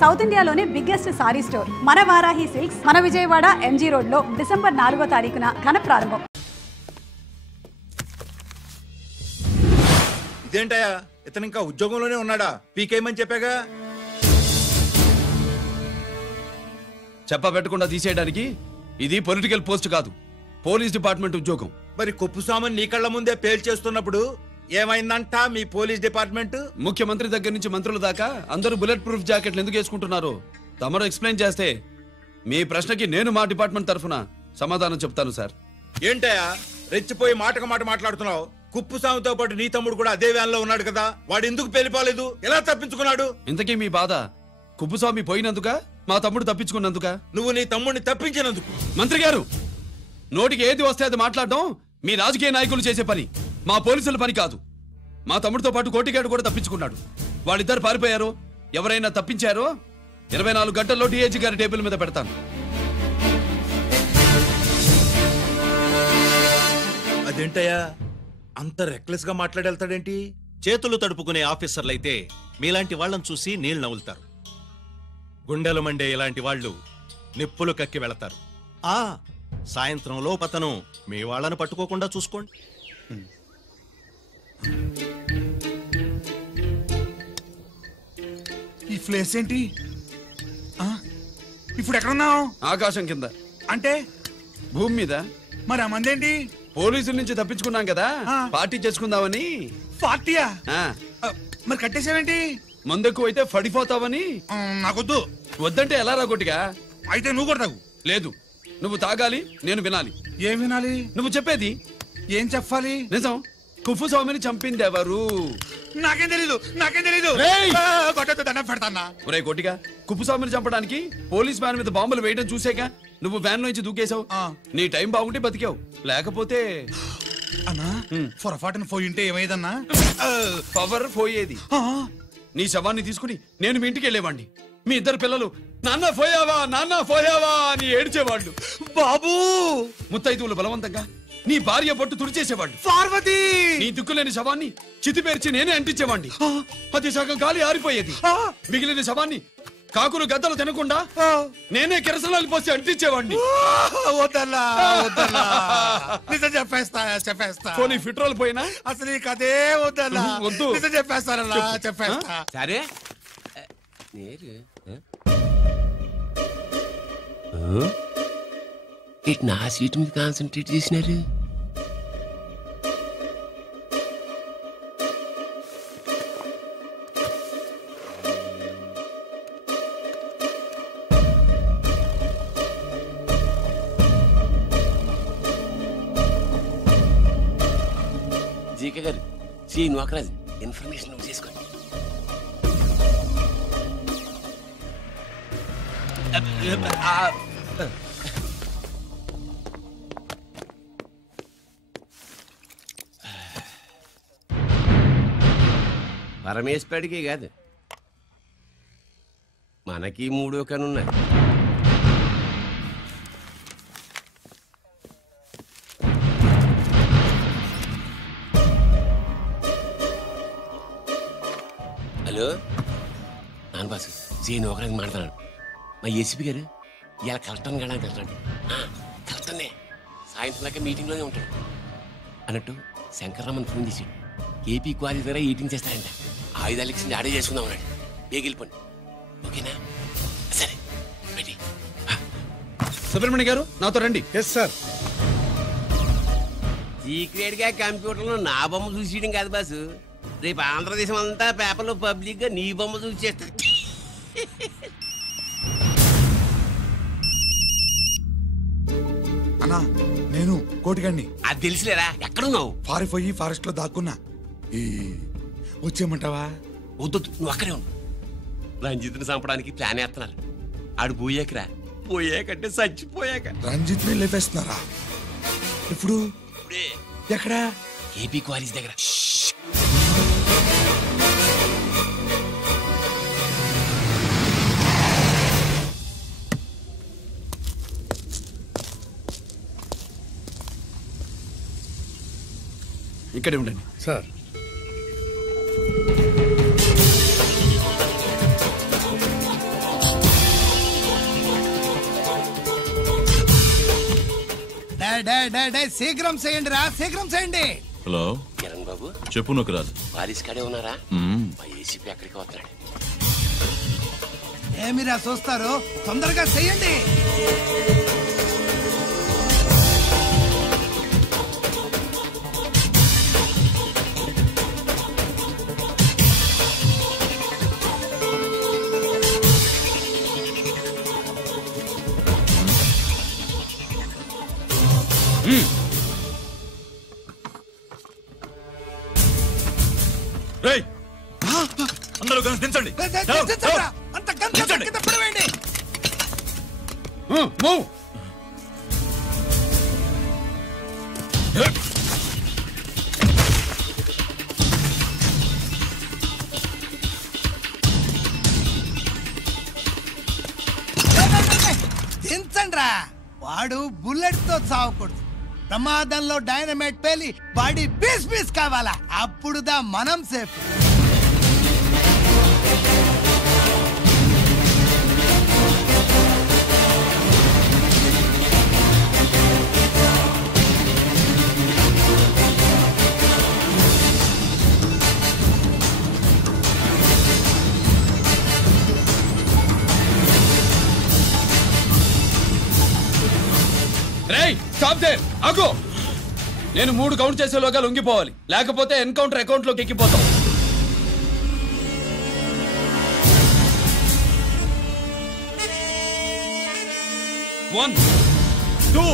South ఇండియాలోనే biggest sorry store మన Varahi silks మన విజయవాడ ఎంజీ రోడ్ లో డిసెంబర్ 4వ తారీఖున ఘన ప్రారంభం. ఇదేంటయ్యా, ఇతను ఇంకా ఉద్యోగంలోనే ఉన్నాడా? పీకేయమని చెప్పాగా. చెప్పబెట్టకుండా తీసేయడానికి ఇది పొలిటికల్ పోస్ట్ కాదు, పోలీస్ డిపార్ట్మెంట్ ఉద్యోగం. మరి కుప్పుస్వామిని నీ కళ్ళ ముందే పేల్చేస్తున్నప్పుడు ఏమైందంట మీ పోలీస్ డిపార్ట్మెంట్? ముఖ్యమంత్రి దగ్గర నుంచి మంత్రుల దాకా అందరూ బుల్లెట్ ప్రూఫ్ జాకెట్లు ఎందుకు వేసుకుంటున్నారు తమరు ఎక్స్ప్లెయిన్ చేస్తే మీ ప్రశ్నకి నేను మా డిపార్ట్మెంట్ తరఫున సమాధానం చెప్తాను సార్. ఏంటయ్యా రెచ్చిపోయి మాటకు మాట మాట్లాడుతున్నావు? కుప్పుస్వామితో పాటు నీ తమ్ముడు కూడా అదే వ్యాన్ లో ఉన్నాడు కదా, వాడు ఎందుకు పేలిపోలేదు? ఎలా తప్పించుకున్నాడు? ఇంతకీ మీ బాధ కుప్పుస్వామి పోయినందుక, మా తమ్ముడు తప్పించుకున్నందుక? నువ్వు నీ తమ్ముడిని తప్పించినందుకు. మంత్రి గారు, నోటికి ఏది వస్తే అది మాట్లాడడం మీ రాజకీయ నాయకులు చేసే పని, మా పోలీసుల పని కాదు. మా తమ్ముడితో పాటు కోటిగాడు కూడా తప్పించుకున్నాడు. వాళ్ళిద్దరు పారిపోయారు. ఎవరైనా తప్పించారో 24 గంటల్లో డిఐజీ గారి టేబుల్ మీద పెడతాను. అదేంటయ్యా అంత రెక్లెస్ గా మాట్లాడేళ్తాడేంటి? చేతులు తడుపుకునే ఆఫీసర్లైతే మీలాంటి వాళ్ళని చూసి నీళ్లు నవ్వులుతారు. గుండెలు మండే ఇలాంటి వాళ్ళు నిప్పులు కక్కి వెళతారు. సాయంత్రంలో పతను మీ వాళ్ళను పట్టుకోకుండా చూసుకోండి. ఈ ప్లేస్ ఏంటి? ఇప్పుడు ఎక్కడున్నావు? ఆకాశం కింద. అంటే భూమి మీద. మరి ఆ మందేంటి? పోలీసుల నుంచి తప్పించుకున్నాం కదా, పార్టీ చేసుకుందామని. పార్టీయా? మరి కట్టేసావేంటి? మందెక్కువ అయితే పడిపోతావని. నాకొద్దు. వద్దంటే ఎలా రాగొట్టిగా? అయితే నువ్వు కూడా తాగు. లేదు, నువ్వు తాగాలి, నేను వినాలి. ఏం వినాలి? నువ్వు చెప్పేది. ఏం చెప్పాలి? నిజం. కుప్పుస్వామిని చంపింది ఎవరు? నాకేం తెలీదు, నాకేం తెలీదు. దండం పెడతానా? ఒరే కొట్టిగా, కుప్పుస్వామిని చంపడానికి పోలీస్ వ్యాన్ మీద బాంబులు వేయడం చూసాక నువ్వు వ్యాన్ నుంచి దూకేశావు. నీ టైం బాగుంటే బతికావు, లేకపోతే అన్నా పొరపాటున పోయింటే ఏమైందన్నా? పవర్ పోయేది. నీ శవాన్ని తీసుకుని నేను మీ ఇంటికి వెళ్ళేవాడిని. మీ ఇద్దరు పిల్లలు నాన్న పోయావా, నాన్న పోయావా అని ఏడ్చేవాళ్ళు. బాబు ముత్తైదువులు బలవంతంగా నీ భార్య పట్టు తుడిచేసేవాళ్ళు. పార్వతి నీ దిక్కులేని శవాన్ని చితిపేర్చి నేనే అంటించేవాడిని. అది సగం గాలి ఆరిపోయేది. మిగిలిన శవాన్ని కాకులు గద్దలు తినకుండా నేనే కిరసనాలు పోసి అంటించేవాడిని. వద్దన్నా, వద్దన్నా. నిజం చెప్పేస్తా, చెప్పేస్తా. పోనీ ఫిట్రోల్ పోయినా అసలు నీకు అదే వద్దన్నా. వద్దు. నిజం చెప్పేస్తానన్నా, చెప్పేస్తా. సరే ఇటు నా సీటు మీద కాన్సన్ట్రేట్ చేసినారు. జీకే గారు, సి నోకరాజు ఇన్ఫర్మేషన్ నువ్వు చేసుకోండి. పరమేశ్వరుడికి కాదు, మనకి 3 కనున్నాయి. హలో నాన్న బాసు, సీఎన్ ఒకరికి మాట్లాడుతున్నాడు. మా ఏసీపీ గారు ఇలా కలెక్టర్ని వెళ్ళడానికి వెళ్తాడు. కలెక్టర్నే సాయంత్రం దాకా మీటింగ్లోనే ఉంటాడు అన్నట్టు శంకర్రామన్ ఫోన్ చేసాడు. ఏపీ క్వారీ ద్వారా ఈటింగ్ చేస్తాడంట. ఆయుధాలు ఇచ్చింది ఆడే చేసుకుందాం అన్నాడు. బేగిలిపోండి, ఓకేనా? సరే రెడీ. సుబ్రహ్మణ్య గారు నాతో రండి. Yes sir. సీక్రెట్ గా కంప్యూటర్లో నా బొమ్మ చూసేయడం కాదు బాసు, రేపు ఆంధ్రదేశం అంతా పేపర్లో పబ్లిక్ గా నీ బొమ్మ చూసేస్తారు. అన్నా నేను కోటిగాడిని. అది తెలిసిలేరా? ఎక్కడున్నావు? పారిపోయి ఫారెస్ట్ లో దాక్కున్నా. వచ్చేయమంటావా? వద్దు, నువ్వు అక్కడే ఉన్నావు. రంజిత్ని చంపడానికి ప్లాన్ వేస్తున్నారు. ఆడు పోయాకరా, పోయాకంటే చచ్చిపోయాక. రంజిత్ ని లేపేస్తున్నారా? ఇప్పుడు ఎక్కడా? ఏపీ క్వారీస్ దగ్గర. ఇక్కడే ఉండండి సార్. శీఘ్రం చేయండి రా, శీఘ్రం చేయండి. హలో కిరణ్ బాబు, చెప్పు నొకరాజు. వారిస్ కాడే ఉన్నారా? మా ఏసీపీ ఎక్కడికి వస్తున్నాడు. ఏమిరా చూస్తారు, తొందరగా చెయ్యండి. అందరూ కలిసి దించండి. అంత గంట పడవేయండి. దించండి రా. వాడు బుల్లెట్ తో చావకూడదు. ప్రమాదంలో డైనమైట్ పేలి బాడీ పీస్ పీస్ కావాలా, అప్పుడుదా మనం సేఫ్. రేయ్ స్టాప్ దేర్, ఆగు. నేను 3 కౌంట్ చేసేలోగా లొంగిపోవాలి, లేకపోతే ఎన్కౌంటర్ అకౌంట్ లోకి ఎక్కిపోతాం. 1 2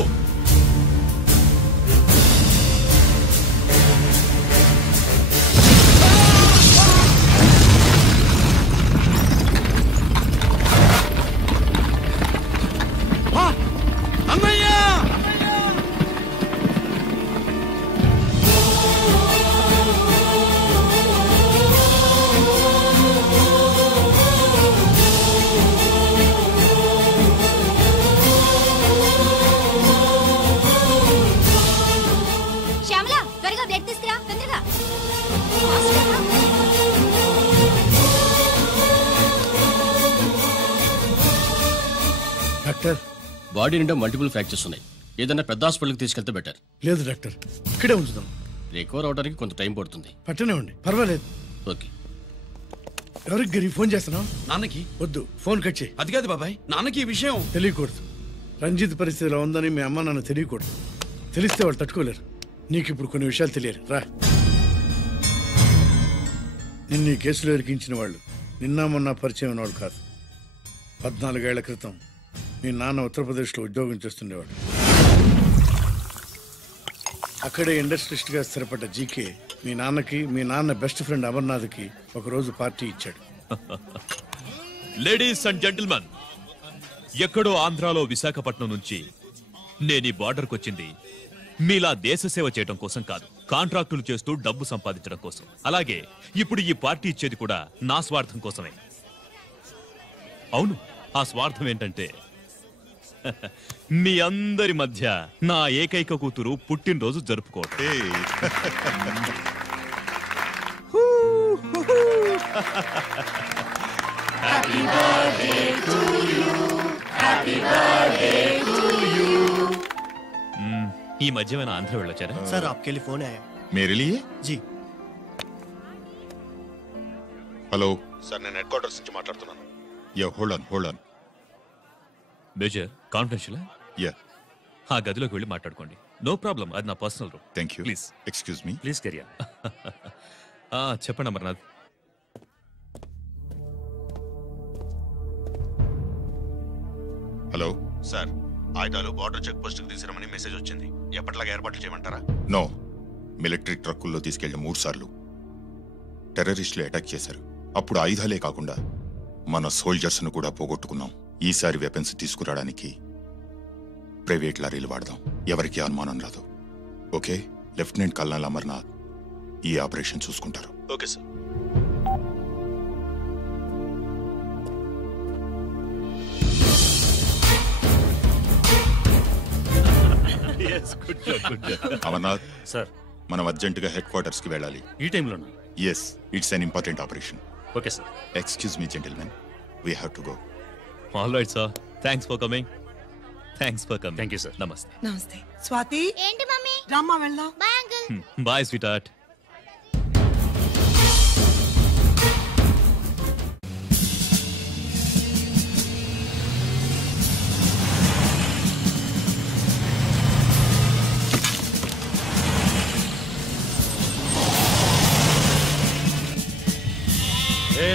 డాక్టర్, బాడీ నిండా మల్టిపుల్ ఫ్రాక్చర్స్ ఉన్నాయి. ఏదైనా పెద్ద హాస్పిటల్కి తీసుకెళ్తే బెటర్. లేదు డాక్టర్, ఇక్కడే ఉంచుదాం. రికవర్ అవడానికి కొంత టైం పడుతుంది. పట్టనివ్వండి, పర్వాలేదు. ఓకే. ఎవరికి గిరి ఫోన్ చేస్తున్నావు? నాన్నకి. వద్దు, ఫోన్ కట్ చేయి. అది కాదు బాబాయ్, నాన్నకి ఈ విషయం తెలియకూడదు. రంజిత్ పరిస్థితిలో ఉందని మీ అమ్మ నాన్న తెలియకూడదు. తెలిస్తే వాళ్ళు తట్టుకోలేరు. నీకు ఇప్పుడు కొన్ని విషయాలు తెలియాలి. రా. నిన్ను ఈ కేసులో ఇరికించిన వాళ్ళు నిన్న మొన్న పరిచయం ఉన్న వాళ్ళు కాదు. 14 ఏళ్ల క్రితం మీ నాన్న ఉత్తరప్రదేశ్లో ఉద్యోగం చేస్తుండేవాడు. అక్కడే ఇండస్ట్రియలిస్ట్గా స్థిరపడ్డ జీకే మీ నాన్నకి, మీ నాన్న బెస్ట్ ఫ్రెండ్ అమర్నాథ్కి ఒకరోజు పార్టీ ఇచ్చాడు. లేడీస్ అండ్ జెంటిల్మెన్, ఎక్కడో ఆంధ్రాలో విశాఖపట్నం నుంచి నేను ఈ బార్డర్కి వచ్చింది మీలా దేశ సేవ చేయడం కోసం కాదు, కాంట్రాక్టులు చేస్తూ డబ్బు సంపాదించడం కోసం. అలాగే ఇప్పుడు ఈ పార్టీ ఇచ్చేది కూడా నా స్వార్థం కోసమే. అవును, ఆ స్వార్థం ఏంటంటే మీ అందరి మధ్య నా ఏకైక కూతురు పుట్టినరోజు జరుపుకోవడం. ఈ మధ్యమైన ఆంధ్ర వెళ్ళొచ్చారా? सर आपके लिए फोन आया। मेरे लिए? जी। हेलो सर, నేను హెడ్ క్వార్టర్స్ నుంచి మాట్లాడుతున్నాను. Yeah, hold on. Major, confidential? Yeah. ఆ గదిలోకి వెళ్ళి మాట్లాడుకోండి. నో ప్రాబ్లం, అది నా personal room. Thank you. Please excuse me. Please కెరియా. చెప్పండి అమర్నాథ్. హలో సార్, ఆయుధాలు బార్డర్ చెక్ పోస్ట్ కి తీసుకురమని మెసేజ్ వచ్చింది. ఎప్పటిలాగా ఏర్పాట్లు చేయమంటారా? నో. మిలిటరీ ట్రక్కుల్లో తీసుకెళ్లిన 3 సార్లు టెర్రరిస్టులు అటాక్ చేశారు. అప్పుడు ఆయుధాలే కాకుండా మన సోల్జర్స్ ను కూడా పోగొట్టుకున్నాం. ఈసారి వెపన్స్ తీసుకురావడానికి ప్రైవేట్ లారీలు వాడదాం. ఎవరికి అనుమానం రాదు. ఓకే? లెఫ్టినెంట్ కల్నల్ అమర్నాథ్ ఈ ఆపరేషన్ చూసుకుంటారు. Okay sir. అమర్నాథ్ సార్, మనం అర్జెంటుగా హెడ్ క్వార్టర్స్ కి వెళ్ళాలి. ఈ టైంలోనా? Yes, it's an important operation. Okay sir. Excuse me gentlemen, we have to go. All right sir, thanks for coming. Thanks for coming. Thank you sir. నమస్తే. నమస్తే. స్వాతి ఏంటి మమ్మీ? రామ్మా వెళ్దాం. Bye uncle. Bye sweetheart.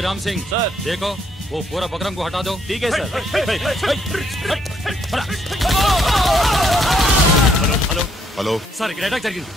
Ram Singh sir देखो वो पूरा बकरम को हटा दो. ठीक है सर. हेलो हेलो सर ఇక్కడ అటాక్ జరిగింది.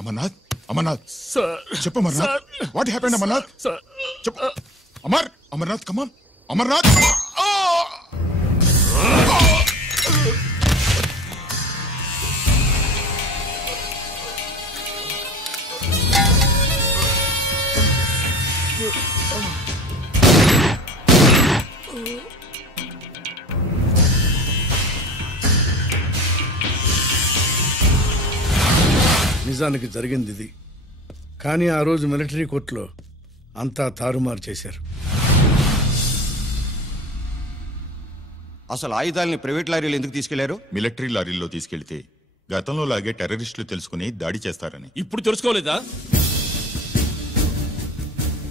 అమర్నాథ్ అమర్నాథ్ చెప్పు అమర్నాథ్ వాట్ హ్యాపెండ్ అమర్నాథ్ చెప్పు అమర్నాథ్ కమాన్ అమర్నాథ్ నిజానికి జరిగింది ఇది. కానీ ఆ రోజు మిలిటరీ కోర్టులో అంతా తారుమారు చేశారు. అసలు ఆయుధాలని ప్రైవేట్ లారీలు ఎందుకు తీసుకెళ్లారు? మిలిటరీ లారీల్లో తీసుకెళ్తే గతంలో లాగే టెర్రరిస్టులు తెలుసుకుని దాడి చేస్తారని. ఇప్పుడు తెలుసుకోలేదా?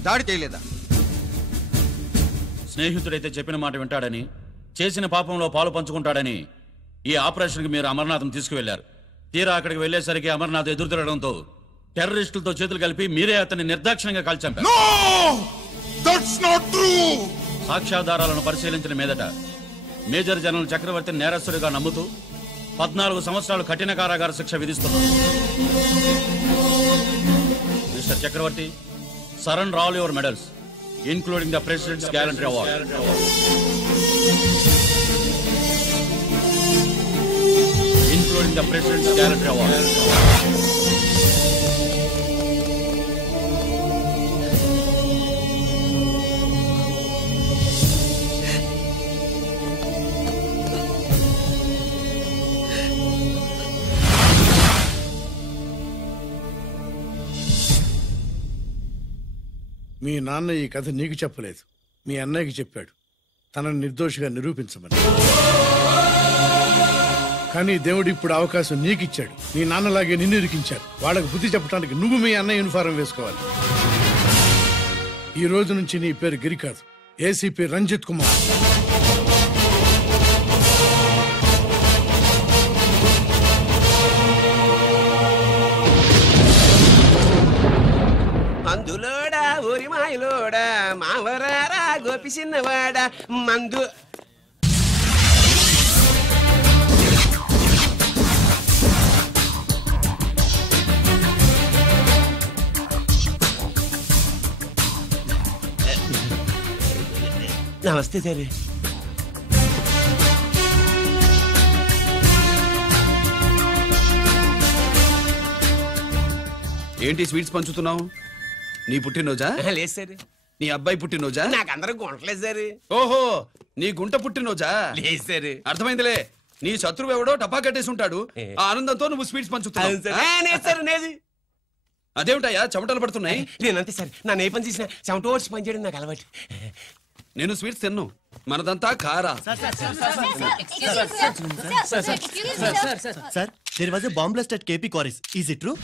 దాడి చేయలేదా? స్నేహితుడైతే చెప్పిన మాట వింటాడని, చేసిన పాపంలో పాలు పంచుకుంటాడని ఈ ఆపరేషన్కి మీరు అమర్నాథ్ని తీసుకువెళ్లారు. తీరా అక్కడికి వెళ్లేసరికి అమర్నాథ్ ఎదురు తిరగడంతో టెర్రరిస్టులతో చేతులు కలిపి మీరే అతన్ని నిర్దాక్షిణ్యంగా కాల్చంపారు. సాక్ష్యాధారాలను పరిశీలించిన మీదట మేజర్ జనరల్ చక్రవర్తిని నేరస్తుడిగా నమ్ముతూ 14 సంవత్సరాలు కఠిన కారాగార శిక్ష విధిస్తున్నారు. Mister Chakravarthy, surrender all your medals including the president's gallantry award. Including the President's Gallantry Award. మీ నాన్న ఈ కథ నీకు చెప్పలేదు, మీ అన్నయ్యకి చెప్పాడు తనని నిర్దోషిగా నిరూపించమని. కానీ దేవుడు ఇప్పుడు అవకాశం నీకిచ్చాడు. నీ నాన్నలాగే నిన్ను ఇరికించారు. వాళ్ళకు బుద్ధి చెప్పడానికి నువ్వు మీ అన్న యూనిఫారం వేసుకోవాలి. ఈ రోజు నుంచి నీ పేరు గిరి కాదు, ఏసీపీ రంజిత్ కుమార్. మందులోడా ఊరి మాయలోడా మావరారా గోపి చిన్నవాడా మందు. నమస్తే సార్. ఏంటి స్వీట్స్ పంచుతున్నావు? నీ పుట్టినరోజా? లేదు సార్. నీ అబ్బాయి పుట్టినరోజా? నాకు అందరూ గుంటలేదు సార్. ఓహో, నీ గుంట పుట్టినరోజా? లేదు సార్. అర్థమైందిలే. నీ శత్రువు ఎవడో టపా కట్టేసి ఉంటాడు. ఆ ఆనందంతో నువ్వు స్వీట్స్ పంచుతున్నావు. అదేమిటయ్యా చెమటలు పడుతున్నాయి? నేనంతే సార్. నన్ను ఏ పని చేసినా చెమట ఓడ్చి పని చేయడం నాకు అలవాటు. నేను స్వీట్స్ తిన్ను, మనదంతా కారా. Sir, there was a bomb blast at KP Quarries. Is it true?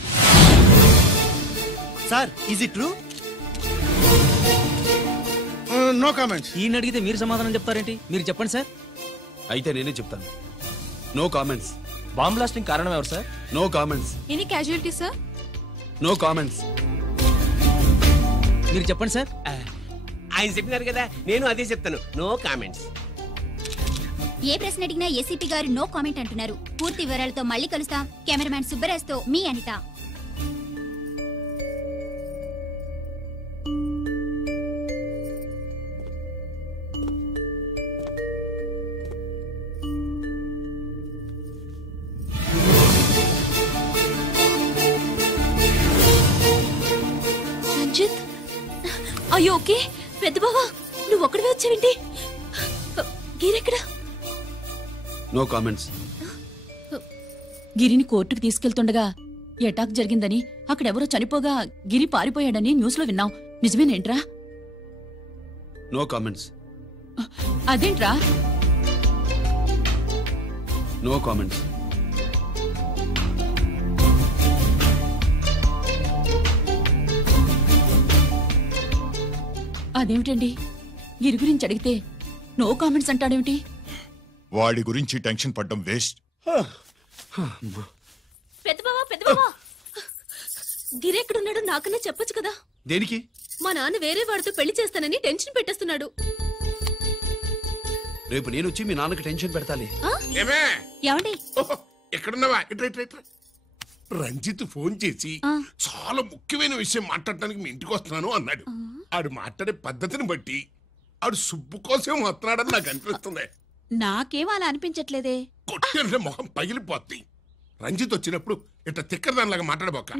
Sir, is it true? No comments. ఈయన అడిగితే మీరు సమాధానం చెప్తారేంటి? మీరు చెప్పండి సార్. అయితే నేనే చెప్తాను. No comments. బాంబ్ బ్లాస్టింగ్ కారణం ఎవరు sir? No comments. Any casualty sir? No comments. మీరు చెప్పండి సార్. ఆయన చెప్పినారు కదా, నేను అదే చెప్తాను. No comments. ఏ ప్రశ్న అడిగినా ఏసీపీ గారు నో కామెంట్ అంటున్నారు. పూర్తి వివరాలతో మళ్ళీ కలుస్తాం. కెమెరామ్యాన్ సుబ్బరాజ్ తో మీ అనిత. అయ్యో ఓకే పెద్ద బావా నువ్వు ఒక్కడివే వచ్చావేంటి గిరెక్కడా నో కామెంట్స్. గిరిని కోర్టుకు తీసుకెళ్తుండగా ఎటాక్ జరిగిందని అక్కడెవరో చనిపోగా గిరి పారిపోయాడని న్యూస్ లో విన్నాం. నిజమేనేంట్రా? No comments. అదేంట్రా? No comments. అదేమిటండి గిరి గురించి అడిగితే నో కామెంట్స్ అంటాడేమిటి? వాడి గురించి టెన్షన్ పడ్డం వేస్ట్. పెద్ద బావా గిరి ఎక్కడున్నాడో నాకన్నా చెప్పొచ్చు కదా. దేనికి? మా నాన్న వేరే వాడితో పెళ్లి చేస్తానని టెన్షన్ పెట్టేస్తున్నాడు. రేపు నేను వచ్చి మీ నాన్నకి టెన్షన్ పెడతాలి. ఏమండి ఎక్కడున్నావా? రంజిత్ ఫోన్ చేసి చాలా ముఖ్యమైన విషయం మాట్లాడటానికి మీ ఇంటికి వస్తున్నాను అన్నాడు. ఆడు మాట్లాడే పద్ధతిని బట్టి ఆడు సుబ్బు కోసం వస్తున్నాడని నాకు అనిపిస్తుంది. నాకేం అలా అనిపించట్లేదే. కొట్టే మొహం పగిలిపోద్ది. రంజిత్ వచ్చినప్పుడు ఇట్లా తిక్కదానిలాగా మాట్లాడబోక.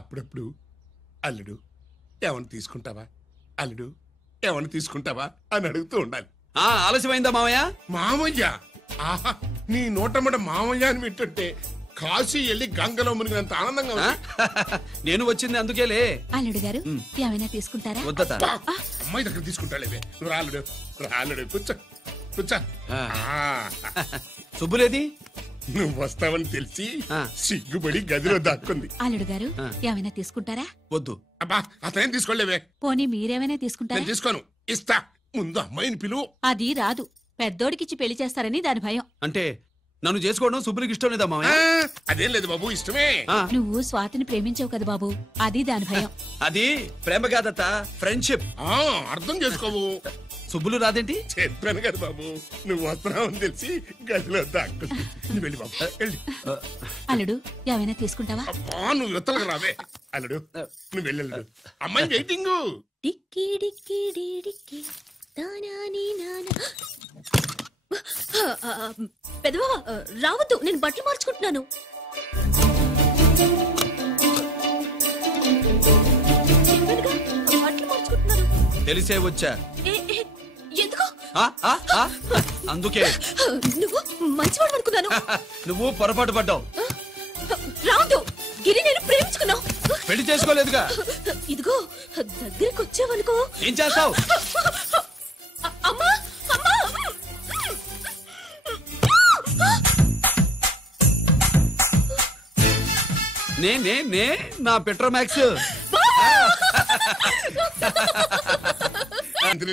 అప్పుడప్పుడు అల్లుడు ఏమన్నా తీసుకుంటావా, అల్లుడు ఏమన్నా తీసుకుంటావా అని అడుగుతూ ఉండాలి. ఆలస్యమైందా మామయ్య? మామయ్య ఆహా, నీ నోటమ్మట మామయ్య అని వింటుంటే కాశీ వెళ్ళి గంగలో మునిగినంత ఆనందంగా ఉంది. నేను వచ్చింది అందుకేలే. అల్లుడు గారు ఏమైనా తీసుకుంటారా? వద్దట. అమ్మాయి దగ్గర తీసుకుంటాలేవే. నువ్వు రాలుడు రాలుడు కూర్చో కూర్చో. సుబ్బులేది? నువ్వు వస్తావని తెలిసి సిగ్గుపడి గదిలో దాక్కుంది. అల్లుడు గారు ఏమైనా తీసుకుంటారా? వద్దు. అబ్బా అతనేం తీసుకోలేవే. పోనీ మీరేమైనా తీసుకుంటారా? నేను తీసుకోను, ఇస్తా. ముందు అమ్మాయిని పిలువు. అది రాదు. పెద్దోడికిచ్చి పెళ్లి చేస్తారని దాని భయం. అంటే నన్ను చేసుకోవడం సుబ్బులకి ఇష్టం లేదా మామయ్య? అదేం లేదు బాబు, ఇష్టమే. నువ్వు స్వాతిని ప్రేమించావు కదా బాబు, అది దాని భయం. అది ప్రేమ కాదత్త, ఫ్రెండ్షిప్. అర్థం చేసుకోవు. సుబ్బులు రాదేంటి? చెప్పాను కదా బాబు, నువ్వు వస్తున్నావని తెలిసి గదిలో దాక్కుంది. నువ్వు వెళ్ళి బాబు వెళ్ళి. అల్లుడు ఏమైనా తీసుకుంటావా? నువ్వు యువతలకు రావే. అల్లుడు నువ్వు వెళ్ళడు. అమ్మాయి వెయిటింగ్. డిక్కి డిక్కి డిక్కి దానాని నానా. పెద్దవా రావద్దు, నేను బట్టలు మార్చుకుంటున్నాను. బట్టలు మార్చుకుంటున్నాను. తెలిసే వచ్చా. ఎందుకు? అందుకే. నువ్వు మంచివాడు అనుకున్నాను. నువ్వు పొరపాటు పడ్డావు. రావద్దు, గిరి నేను ప్రేమించుకున్నావు. పెళ్లి చేసుకోలేదుగా. ఇదిగో దగ్గరికి వచ్చావనుకో. ఏం చేస్తావు? అమ్మా అమ్మా. నే నా పెట్రోమాక్స్.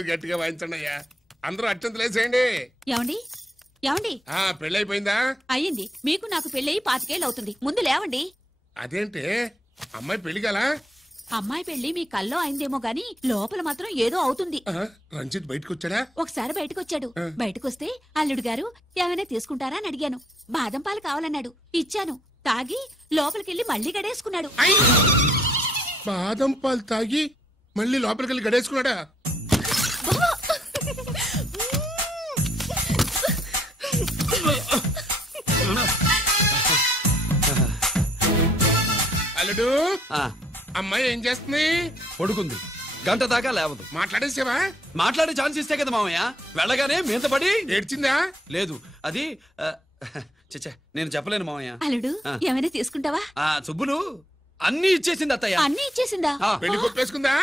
గట్టిగా వాయించండి అయ్యా. అందరూ అత్యంత లేసేయండి. ఏమండి ఏమండి? పెళ్ళైపోయిందా? అయ్యింది. మీకు నాకు పెళ్ళయి 5 ఏళ్ళు అవుతుంది. ముందు లేవండి. అదేంటి అమ్మాయి పెళ్లి గలా? అమ్మాయి పెళ్లి మీ కల్లో అయిందేమో గాని లోపల మాత్రం ఏదో అవుతుంది. రంజిత్ బయటకు వచ్చాడా? ఒకసారి బయటకు వచ్చాడు. బయటకు వస్తే అల్లుడు గారు ఏమైనా తీసుకుంటారా అని అడిగాను. బాదం పాలు కావాలన్నాడు. ఇచ్చాను. తాగి లోపలికెళ్ళి మళ్ళీ గడేసుకున్నాడు. బాదం పాలు తాగి మళ్ళీ లోపలికెళ్ళి గడేసుకున్నాడా? అల్లుడు అమ్మాయి ఏం చేస్తుంది? పడుకుంది. గంట దాకా లేవదు. మాట్లాడేసావా? మాట్లాడే ఛాన్స్ ఇస్తే కదా మామయ్య. వెళ్ళగానే మీద పడి ఏడ్చిందా? లేదు, అది చచ్చా నేను చెప్పలేను మామయ్య. అల్లుడు ఏమైనా తీసుకుంటావా? సుబ్బులు అన్ని ఇచ్చేసింది అత్తయ్య. అన్ని ఇచ్చేసిందా? పెళ్లి కొప్పేసుకుందా?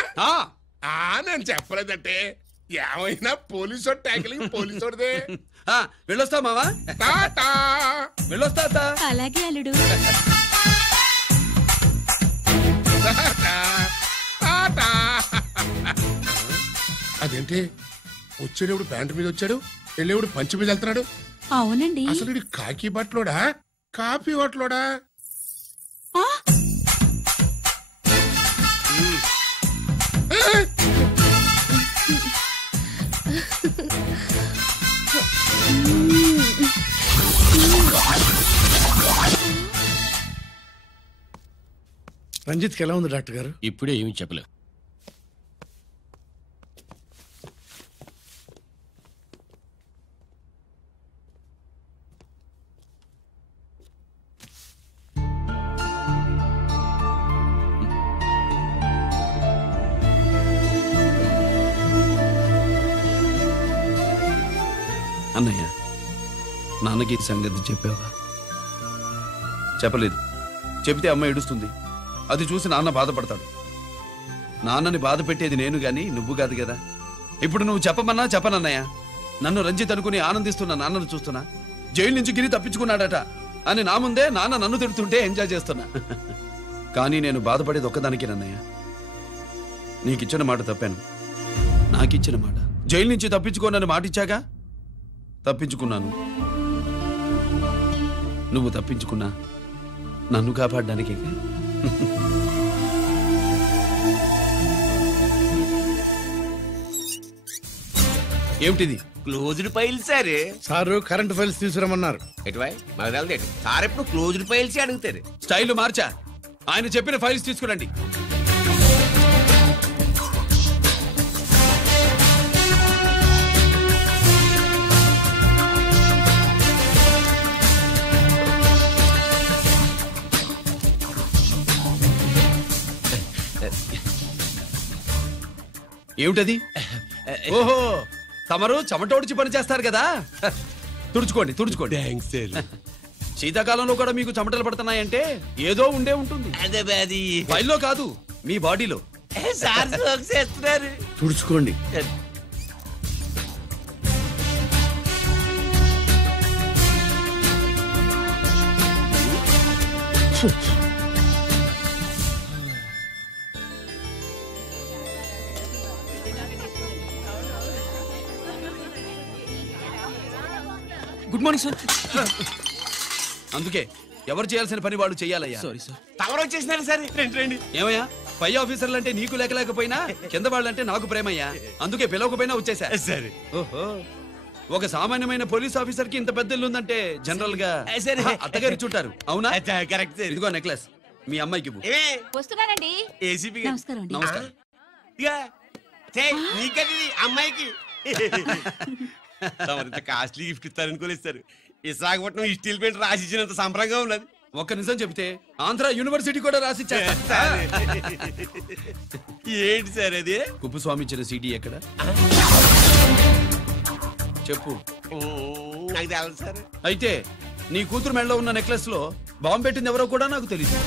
నేను చెప్పలేదంటే ఏమైనా పోలీసు ట్యాకిలింగ్ పోలీసుడే. వెళ్ళొస్తా మావా. వెళ్ళొస్తా అత్త. అలాగే అల్లుడు. అదేంటి వచ్చేటప్పుడు ప్యాంటు మీద వచ్చాడు, వెళ్ళేప్పుడు పంచి మీద వెళ్తున్నాడు? అవునండి. అసలు కాకి బట్టలోడా కాఫీ బట్టలోడా? రంజిత్కి ఎలా ఉంది డాక్టర్ గారు? ఇప్పుడే ఏమీ చెప్పలేదు. అన్నయ్య, నాన్నకి ఈ సంగతి చెప్పావా? చెప్పలేదు. చెబితే అమ్మ ఏడుస్తుంది. అది చూసి నాన్న బాధపడతాడు. నాన్నని బాధ పెట్టేది నేను గాని నువ్వు కాదు కదా. ఇప్పుడు నువ్వు చెప్పమన్నా చెప్పనన్నయ్య. నన్ను రంజిత్ అనుకుని ఆనందిస్తున్న నాన్నను చూస్తున్నా. జైలు నుంచి గిరి తప్పించుకున్నాడట అని నా ముందే నాన్న నన్ను తిడుతుంటే ఎంజాయ్ చేస్తున్నా. కానీ నేను బాధపడేది ఒక్కదానికేనన్నయ్య. నీకిచ్చిన మాట తప్పాను. నాకిచ్చిన మాట జైలు నుంచి తప్పించుకోనని మాట ఇచ్చాగా, తప్పించుకున్నాను. నువ్వు తప్పించుకున్నా నన్ను కాపాడడానికి. ఏమిటిది? Closed file sir. Sir current files తీసుకురమ్మన్నారు. ఎటువై మాకు తెలదేటి సార్ ఎప్పుడు క్లోజ్డ్ ఫైల్స్ అడుగుతారు. స్టైల్ మార్చా. ఆయన చెప్పిన ఫైల్స్ తీసుకురండి. ఏమిటది? ఓహో, తమరు చెమటోడ్చి పని చేస్తారు కదా. తుడుచుకోండి తుడుచుకోండి. శీతాకాలంలో కూడా మీకు చెమటలు పడుతున్నాయంటే ఏదో ఉండే ఉంటుంది. ఫైల్లో కాదు, మీ బాడీలో. తుడుచుకోండి. Good morning sir. అందుకే ఎవరు చేయాల్సిన పని వాళ్ళు చెయ్యాలయ్యా. Sorry sir. తమరు వచ్చేసినారు సార్. రండి రండి. ఏమయ్యా, పై ఆఫీసర్లు అంటే నీకు లేకపోయినా కింద వాళ్ళంటే నాకు ప్రేమయ్యా. అందుకే పిలవకపోయినా వచ్చేసా. సరే. ఓహో, ఒక సామాన్యమైన పోలీస్ ఆఫీసర్ కి ఇంత పెద్ద ఇల్లు ఉందంటే జనరల్ గా అత్తగారి చుట్టారు. అవునా? కరెక్ట్. ఇదిగో నెక్లెస్ మీ అమ్మాయికి ఇవ్వు. వస్తున్నానండి. ఏసీపీ నమస్కారం అండి. నమస్కారం. అమ్మాయికి తమరింత కాస్ట్లీ గిఫ్ట్ ఇస్తారనుకోలేదు సార్. విశాఖపట్నం స్టీల్ పెయింట్ రాసి ఇచ్చినంత సంబరంగా ఉన్నది. ఒక్క నిజం చెప్తే ఆంధ్ర యూనివర్సిటీ కూడా రాసిచ్చా. ఏంటి సార్ అది? కుప్పస్వామి ఇచ్చిన సీడీ ఎక్కడ చెప్పు. నాకు తెలదు సార్. అయితే నీ కూతురు మెడలో ఉన్న నెక్లెస్ లో బాంబు పెట్టింది ఎవరో కూడా నాకు తెలియదు.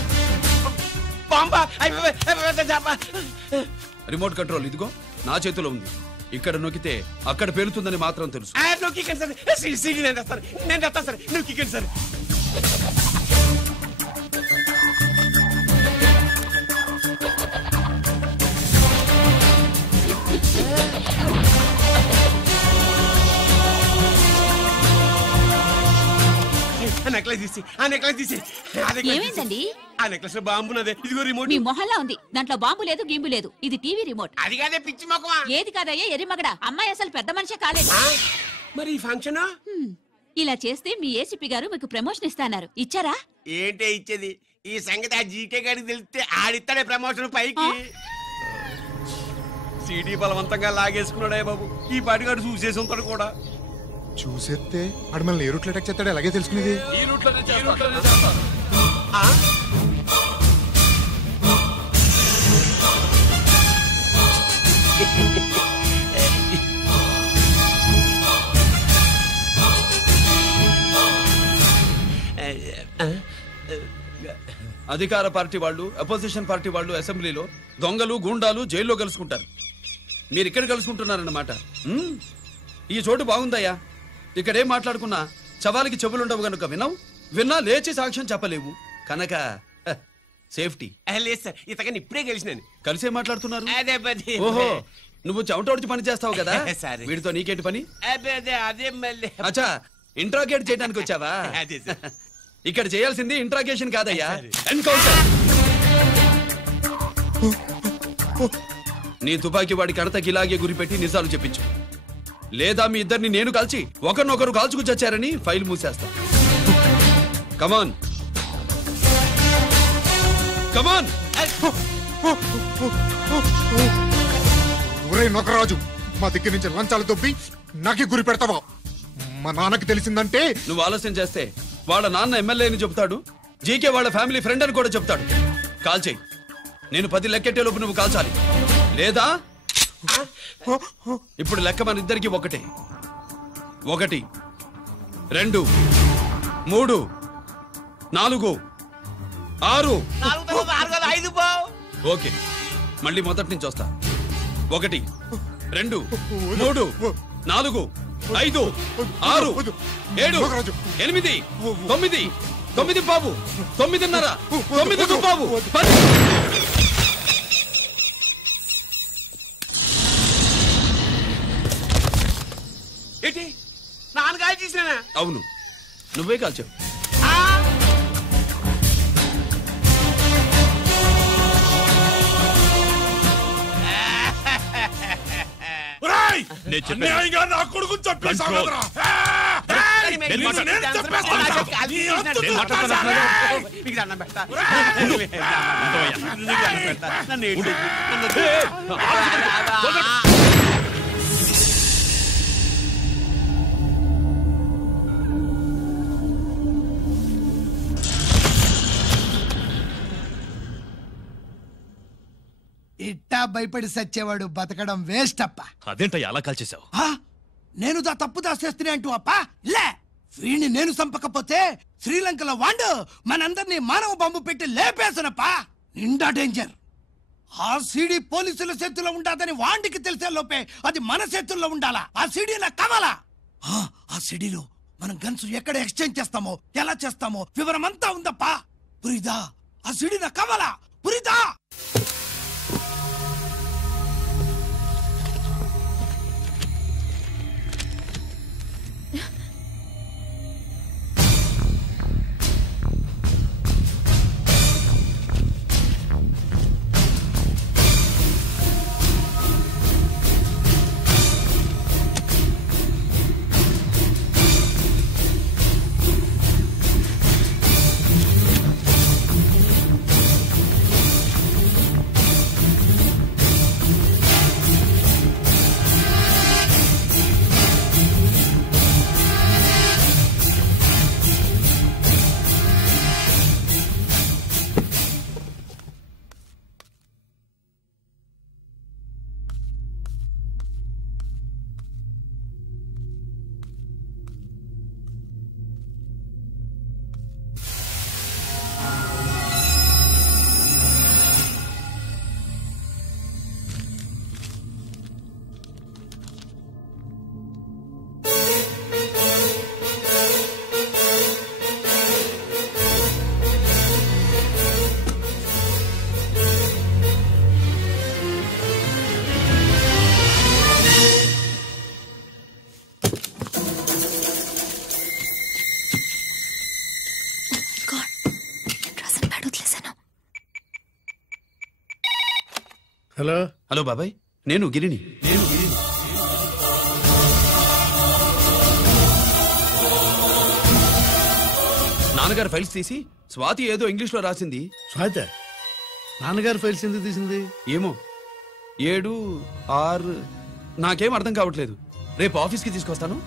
రిమోట్ కంట్రోల్ ఇదిగో నా చేతిలో ఉంది. ఇక్కడ నొక్కితే అక్కడ పేలుతుందని మాత్రం తెలుసు. ఏమైందండి? ఆ నెక్లెస్ లో బాంబున్నదే. ఇదిగో రిమోట్. మీ మొహల్లా ఉంది. దాంట్లో బాంబు లేదు, గింబు లేదు. ఇది టీవీ రిమోట్. అది కాదే పిచ్చి మొక్కమా. ఏది కాదయ్యా ఎరిమగడ. అమ్మాయి అసలు పెద్ద మనిషే కాలేదు. మరి ఈ ఫంక్షన్ ఇలా చేస్తే మీ ఏసీపీ గారు మీకు ప్రమోషన్ ఇస్తాన్నారు. ఇచ్చారా? ఏంటే ఇచ్చేది? ఈ సంగతి ఆ జీకే గారికి తెలిస్తే ఆడిస్తాడే ప్రమోషన్ పైకి. సీడీ బలవంతంగా లాగేసుకున్నాడే బాబు. ఈ పాటిగాడు చూసేసి ఉంటాడు కూడా. చూసేస్తే ఆడు మనల్ని ఏ రూట్లో అటాక్ చేస్తాడు అలాగే తెలుసుకునేది. ఈ రూట్లోనే చేస్తాను. అధికార పార్టీ వాళ్ళు, అపోజిషన్ పార్టీ వాళ్ళు అసెంబ్లీలో, దొంగలు గూండాలు జైల్లో కలుసుకుంటారు. మీరు ఇక్కడ కలుసుకుంటున్నారన్నమాట. ఈ చోటు బాగుందయ్యా. ఇక్కడేం మాట్లాడుకున్నా చవాలికి చెవులుండవు గనుక విన్నా లేచి సాక్ష్యం చెప్పలేవు కనుక సేఫ్టీ. లేదు సార్, ఇతగాని ఇప్పుడే కలిసినాను. కలిసే మాట్లాడుతున్నారు. అదే ఓహో, నువ్వు చెమటోడ్చి పని చేస్తావు కదా. సరే. వీడితో నీకేంటి పని? అదే మళ్ళీ. అచ్చా, ఇంట్రాగేట్ చేయడానికి వచ్చావా? అదే సార్. ఇక్కడ చేయాల్సింది ఇంట్రాగేషన్ కాదయ్యా, ఎన్కౌంటర్. నీ తుపాకీ వాడి కడతకి ఇలాగే గురిపెట్టి నిజాలు చెప్పించు. లేదా మీ ఇద్దరిని నేను కాల్చి ఒకరినొకరు కాల్చుకు చచ్చారని ఫైల్ మూసేస్తా. కమాన్ కమాన్. ఒరే నొకరాజు, మా దగ్గర నుంచి లంచాలు దొబ్బి నాకే గురి పెడతావా? మా నాన్నకి తెలిసిందంటే. నువ్వు ఆలస్యం చేస్తే వాళ్ళ నాన్న ఎమ్మెల్యే అని చెప్తాడు, జీకే వాళ్ళ ఫ్యామిలీ ఫ్రెండ్ అని కూడా చెప్తాడు. కాల్చేయి. నేను 10 లెక్కెట్టే లోపు నువ్వు కాల్చాలి. లేదా ఇప్పుడు లెక్క మన ఇద్దరికి ఒకటే. 1 2 3 4 6 ఓకే మళ్ళీ మొదటి నుంచి వస్తా 1 2 3 4 5 6 7 8 9 9 బాబు 9:30 9 బాబు 10 ఏంటి నాన్నగారు చేసినా? అవును నువ్వే కాల్చావు. అన్యాయంగా నా కొడుకు చంపేశావు కదరా? ఇట్టా భయపడి సచ్చేవాడు బతకడం వేస్ట్ అప్ప. అదేంటయ్యా అలా కాల్చేశావు? నేను దా తప్పు దాచేస్తున్నా అంటూ అప్ప లే. వీణ్ణి నేను చంపకపోతే శ్రీలంకలో వాండు మనందరినీ మానవ బాంబు పెట్టి లేపేసనప్పా. నిండా డేంజర్. ఆ సీడీ పోలీసుల చేతుల్లో ఉండాదని వాండికి తెలిసే లోపే అది మన చేతుల్లో ఉండాలా. ఆ సీడీ నాకు కావాలా. ఆ సీడీలో మనం గన్స్ ఎక్కడ ఎక్స్చేంజ్ చేస్తామో ఎలా చేస్తామో వివరం అంతా ఉందప్పా. పురిదా ఆ సీడీ నాకు కావాలా. పురిదా హలో హలో బాబాయ్, నేను గిరిని. నాన్నగారు ఫైల్స్ తీసి స్వాతి ఏదో ఇంగ్లీష్ లో రాసింది. స్వాతి నాన్నగారు ఫైల్స్ ఎందుకు తీసింది? ఏమో 7 6 నాకేం అర్థం కావట్లేదు. రేపు ఆఫీస్కి తీసుకొస్తాను,